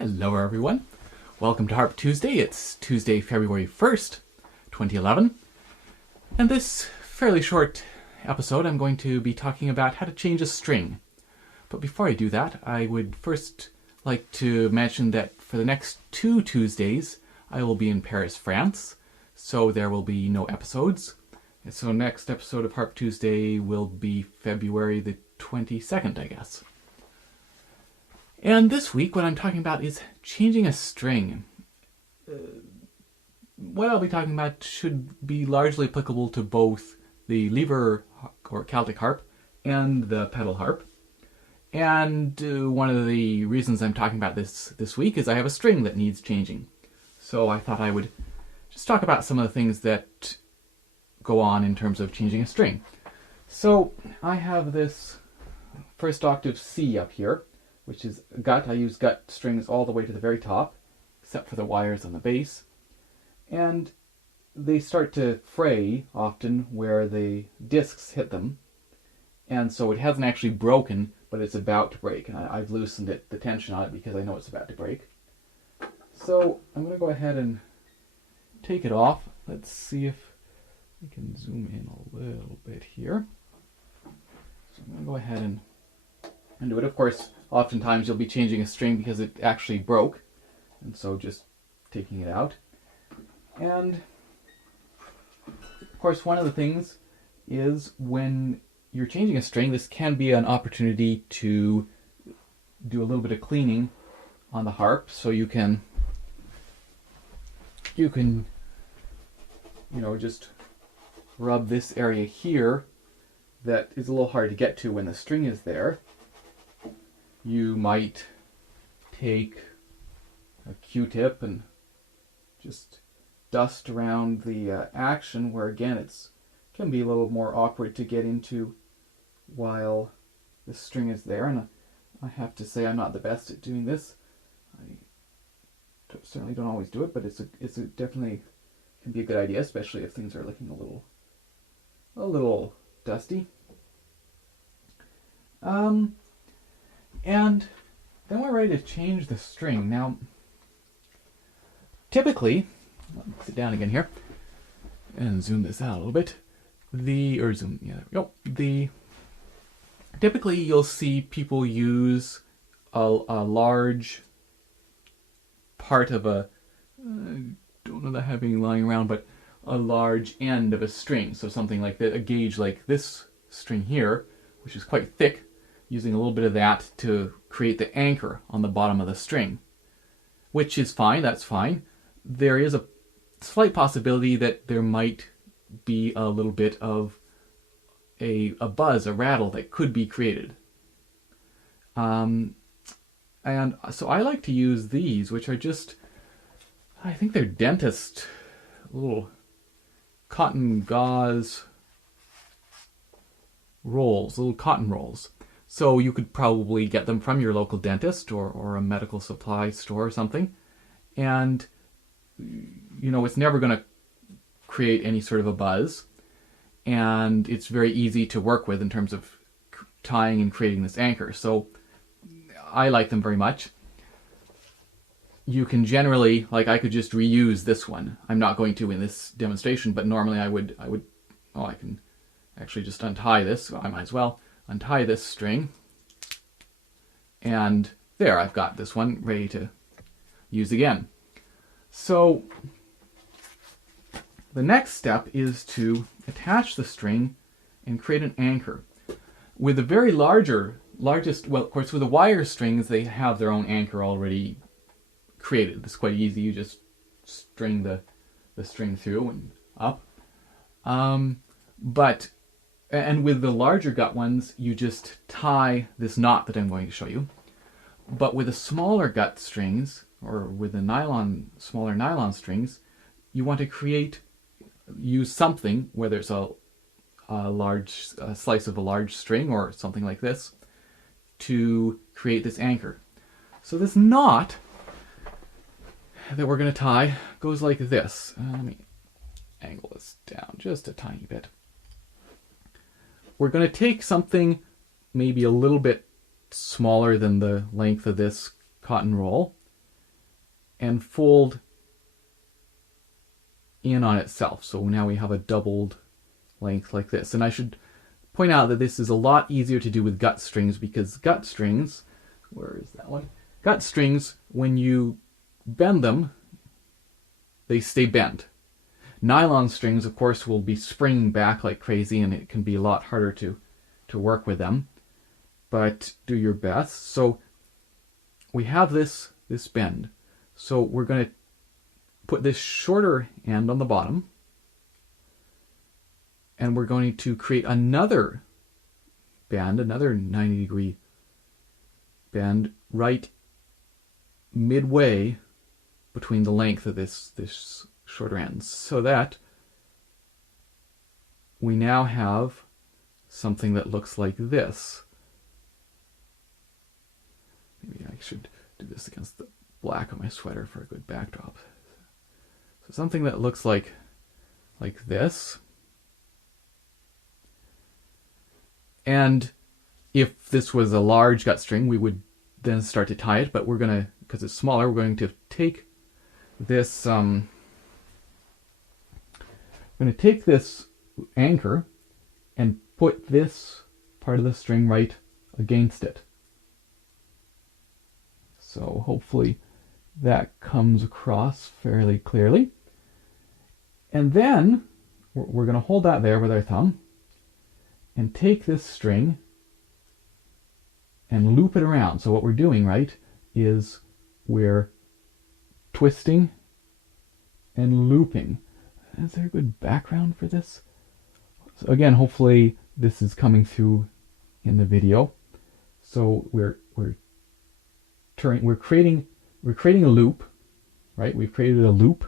Hello everyone. Welcome to Harp Tuesday. It's Tuesday, February 1st, 2011. And this fairly short episode I'm going to be talking about how to change a string. But before I do that, I would first like to mention that for the next 2 Tuesdays, I will be in Paris, France. So there will be no episodes. And so next episode of Harp Tuesday will be February the 22nd, I guess. And this week, what I'm talking about is changing a string. What I'll be talking about should be largely applicable to both the lever or Celtic harp and the pedal harp. And one of the reasons I'm talking about this week is I have a string that needs changing. So I thought I would just talk about some of the things that go on in terms of changing a string. So I have this first octave C up here, which is gut. I use gut strings all the way to the very top, except for the wires on the bass. And they start to fray often where the discs hit them. And so it hasn't actually broken, but it's about to break. And I've loosened the tension on it because I know it's about to break. So I'm going to go ahead and take it off. Let's see if we can zoom in a little bit here. So I'm going to go ahead and do it. Of course, oftentimes you'll be changing a string because it actually broke, and so just taking it out. And of course, one of the things is when you're changing a string, this can be an opportunity to do a little bit of cleaning on the harp, so you can just rub this area here that is a little hard to get to when the string is there. You might take a Q-tip and just dust around the action where, again, it can be a little more awkward to get into while the string is there. And I have to say I'm not the best at doing this. I certainly don't always do it, but it's definitely can be a good idea, especially if things are looking a little dusty. And then we're ready to change the string. Now, typically, let me sit down again here and zoom this out a little bit. Typically you'll see people use a large part of I don't know that I have any lying around, but a large end of a string. So something like a gauge like this string here, which is quite thick, using a little bit of that to create the anchor on the bottom of the string, which is fine, that's fine. There is a slight possibility that there might be a little bit of a buzz, a rattle that could be created. And so I like to use these, which are just, I think they're dentist little cotton gauze rolls, little cotton rolls. So you could probably get them from your local dentist or a medical supply store or something. And, it's never going to create any sort of a buzz. And it's very easy to work with in terms of tying and creating this anchor. So I like them very much. You can generally, I could just reuse this one. I'm not going to in this demonstration, but normally I can actually just untie this. I might as well untie this string, and there, I've got this one ready to use again. So the next step is to attach the string and create an anchor. With the very largest, well, of course, with the wire strings, they have their own anchor already created. It's quite easy. You just string the string through and up. And with the larger gut ones, you just tie this knot that I'm going to show you. But with the smaller gut strings, or with the smaller nylon strings, you want to use something, whether it's a large slice of a large string or something like this, to create this anchor. So this knot that we're going to tie goes like this. Let me angle this down just a tiny bit. We're going to take something maybe a little bit smaller than the length of this cotton roll, and fold in on itself. So now we have a doubled length like this. And I should point out that this is a lot easier to do with gut strings, because gut strings, where is that one? Gut strings, when you bend them, they stay bent. Nylon strings, of course, will be springing back like crazy, and it can be a lot harder to work with them. But do your best. So we have this bend. So we're going to put this shorter end on the bottom, and we're going to create another bend, another 90-degree bend right midway between the length of this shorter end, so that we now have something that looks like this. Maybe I should do this against the black of my sweater for a good backdrop. So something that looks like this. And if this was a large gut string, we would then start to tie it, but we're going to, because it's smaller, we're going to take this anchor and put this part of the string right against it. So hopefully that comes across fairly clearly. And then we're going to hold that there with our thumb and take this string and loop it around. So what we're doing, right, is we're twisting and looping. Is there a good background for this? So again, hopefully this is coming through in the video. So we're creating a loop, right? We've created a loop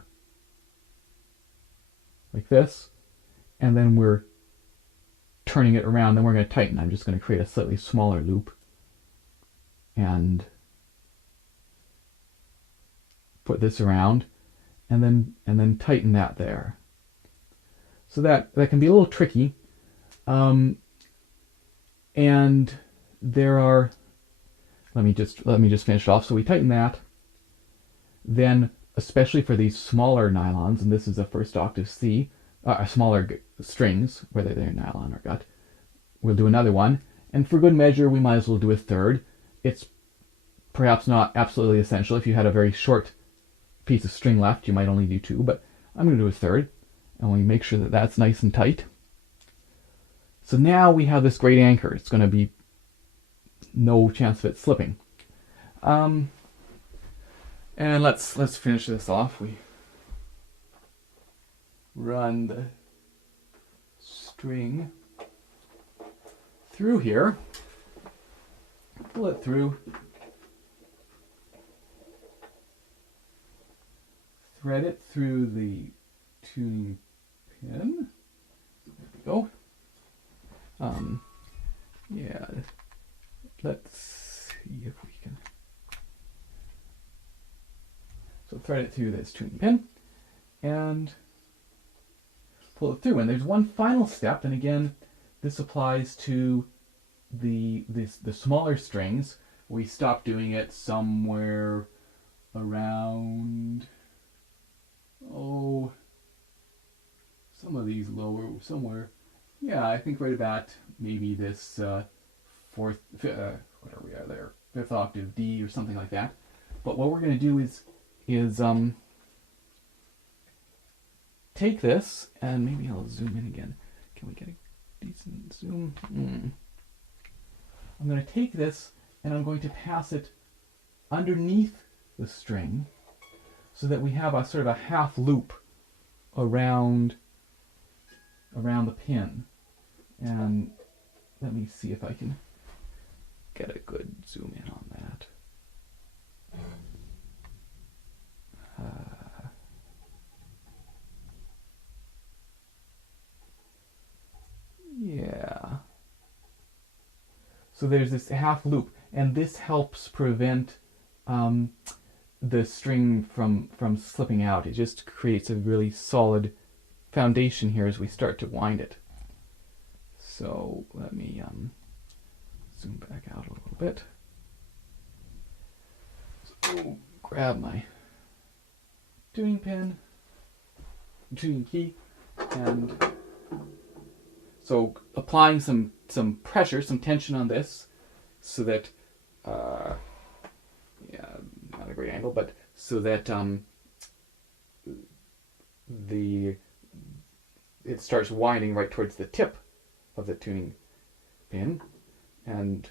like this, and then we're turning it around. Then we're going to tighten. I'm just going to create a slightly smaller loop and put this around, and then tighten that there. So that can be a little tricky, and there are. Let me just finish it off. So we tighten that. Then, especially for these smaller nylons, and this is a first octave C, smaller strings, whether they're nylon or gut, we'll do another one. And for good measure, we might as well do a third. It's perhaps not absolutely essential. If you had a very short piece of string left, you might only do two, but I'm going to do a third. And we make sure that that's nice and tight. So now we have this great anchor. It's going to be no chance of it slipping. And let's finish this off. We run the string through here, pull it through, thread it through the tuning pin. There we go. Yeah, let's see if we can. So thread it through this tuning pin and pull it through. And there's one final step, and again, this applies to the smaller strings. We stop doing it somewhere around, some of these lower, somewhere, yeah, I think right about maybe this fourth, whatever we are there, fifth octave D or something like that. But what we're going to do is take this, and maybe I'll zoom in again. Can we get a decent zoom? I'm going to take this and I'm going to pass it underneath the string so that we have a sort of a half loop around the pin. And let me see if I can get a good zoom in on that. Yeah. So there's this half loop, and this helps prevent the string from slipping out. It just creates a really solid foundation here as we start to wind it. So let me zoom back out a little bit. So grab my tuning pin, tuning key, and so applying some pressure, some tension on this, so that yeah, not a great angle, but so that it starts winding right towards the tip of the tuning pin, and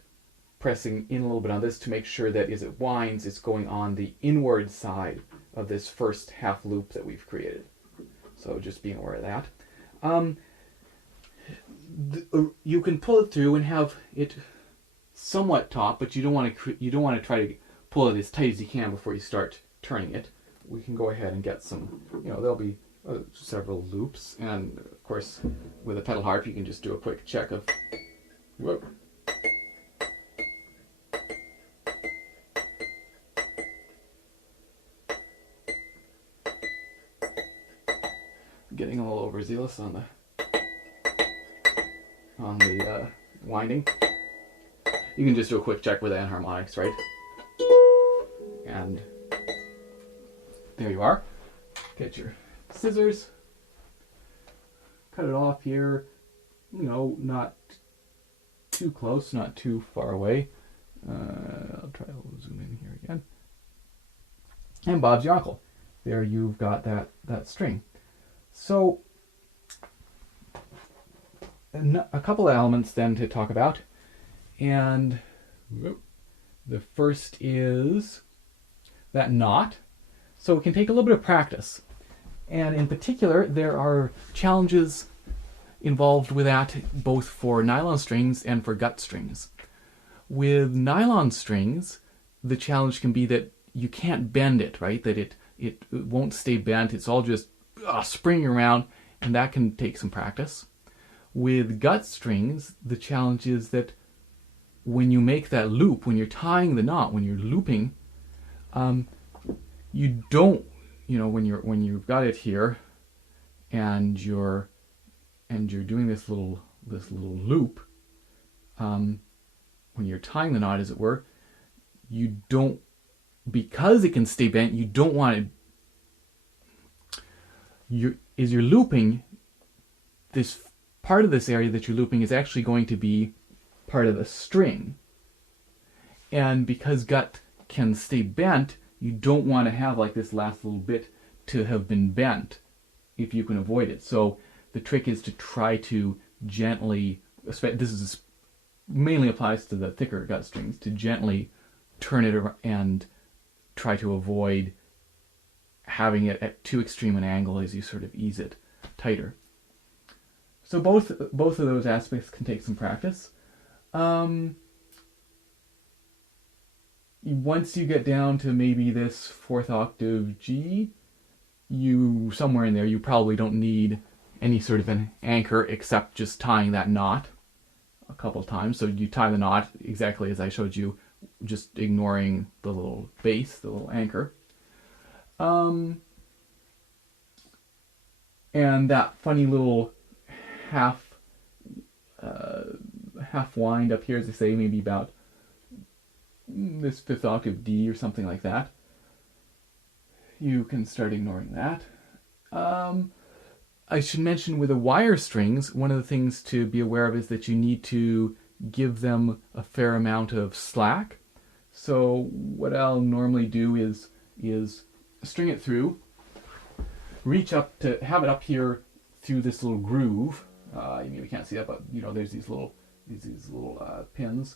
pressing in a little bit on this to make sure that as it winds, it's going on the inward side of this first half loop that we've created. So just being aware of that. You can pull it through and have it somewhat taut, but you don't want to try to pull it as tight as you can before you start turning it. We can go ahead and get some, there'll be several loops, and of course with a pedal harp you can just do a quick check of, whoa. Getting a little overzealous on the winding. You can just do a quick check with the enharmonics, right? And there you are. Get your scissors, cut it off here, not too close, not too far away. I'll try to zoom in here again. And Bob's your uncle. There you've got that string. So a couple of elements then to talk about, and the first is that knot. So it can take a little bit of practice, and in particular there are challenges involved with that both for nylon strings and for gut strings. With nylon strings, the challenge can be that you can't bend it, right? That it won't stay bent. It's all just springing around, and that can take some practice. With gut strings, the challenge is that when you make that loop, when you're tying the knot, when you're looping, you don't, when you've got it here, and you're doing this little loop, when you're tying the knot, as it were, you don't, because it can stay bent, you don't want it. As you're looping, this part of this area that you're looping is actually going to be part of the string. And because gut can stay bent, you don't want to have like this last little bit to have been bent if you can avoid it. So the trick is to try to gently, this mainly applies to the thicker gut strings, to gently turn it around and try to avoid having it at too extreme an angle as you sort of ease it tighter. So both of those aspects can take some practice. Once you get down to maybe this fourth octave G, somewhere in there you probably don't need any sort of an anchor except just tying that knot a couple times. So you tie the knot exactly as I showed you, just ignoring the little base, the little anchor. And that funny little half wind up here, as I say, maybe about this fifth octave D or something like that. You can start ignoring that. I should mention with the wire strings, one of the things to be aware of is that you need to give them a fair amount of slack. So what I'll normally do is string it through, reach up to have it up here through this little groove. You can't see that, but there's these little pins.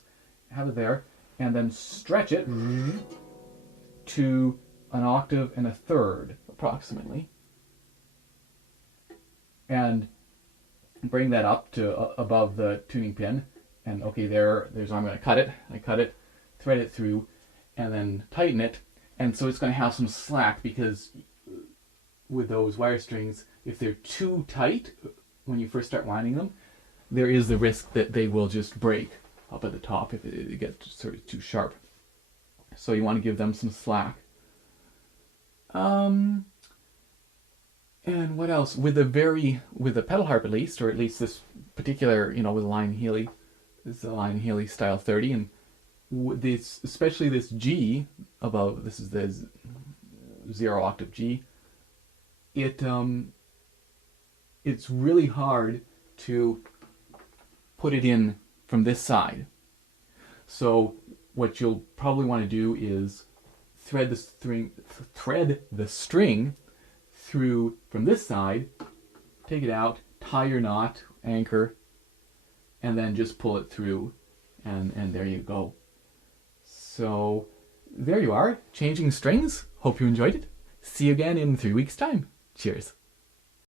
Have it there, and then stretch it to an octave and a third, approximately, and bring that up to above the tuning pin. And okay, there's I'm going to cut it. I cut it, thread it through, and then tighten it. And so it's going to have some slack, because with those wire strings, if they're too tight when you first start winding them, there is the risk that they will just break up at the top if it gets sort of too sharp. So you want to give them some slack. And what else? With the pedal harp, at least this particular, with Layne Healy, this is the Layne Healy Style 30, and especially this G above, this is the 0 octave G it's really hard to put it in from this side. So what you'll probably want to do is thread the string through from this side, take it out, tie your knot, anchor, and then just pull it through, and there you go. So there you are, changing strings. Hope you enjoyed it. See you again in 3 weeks' time. Cheers.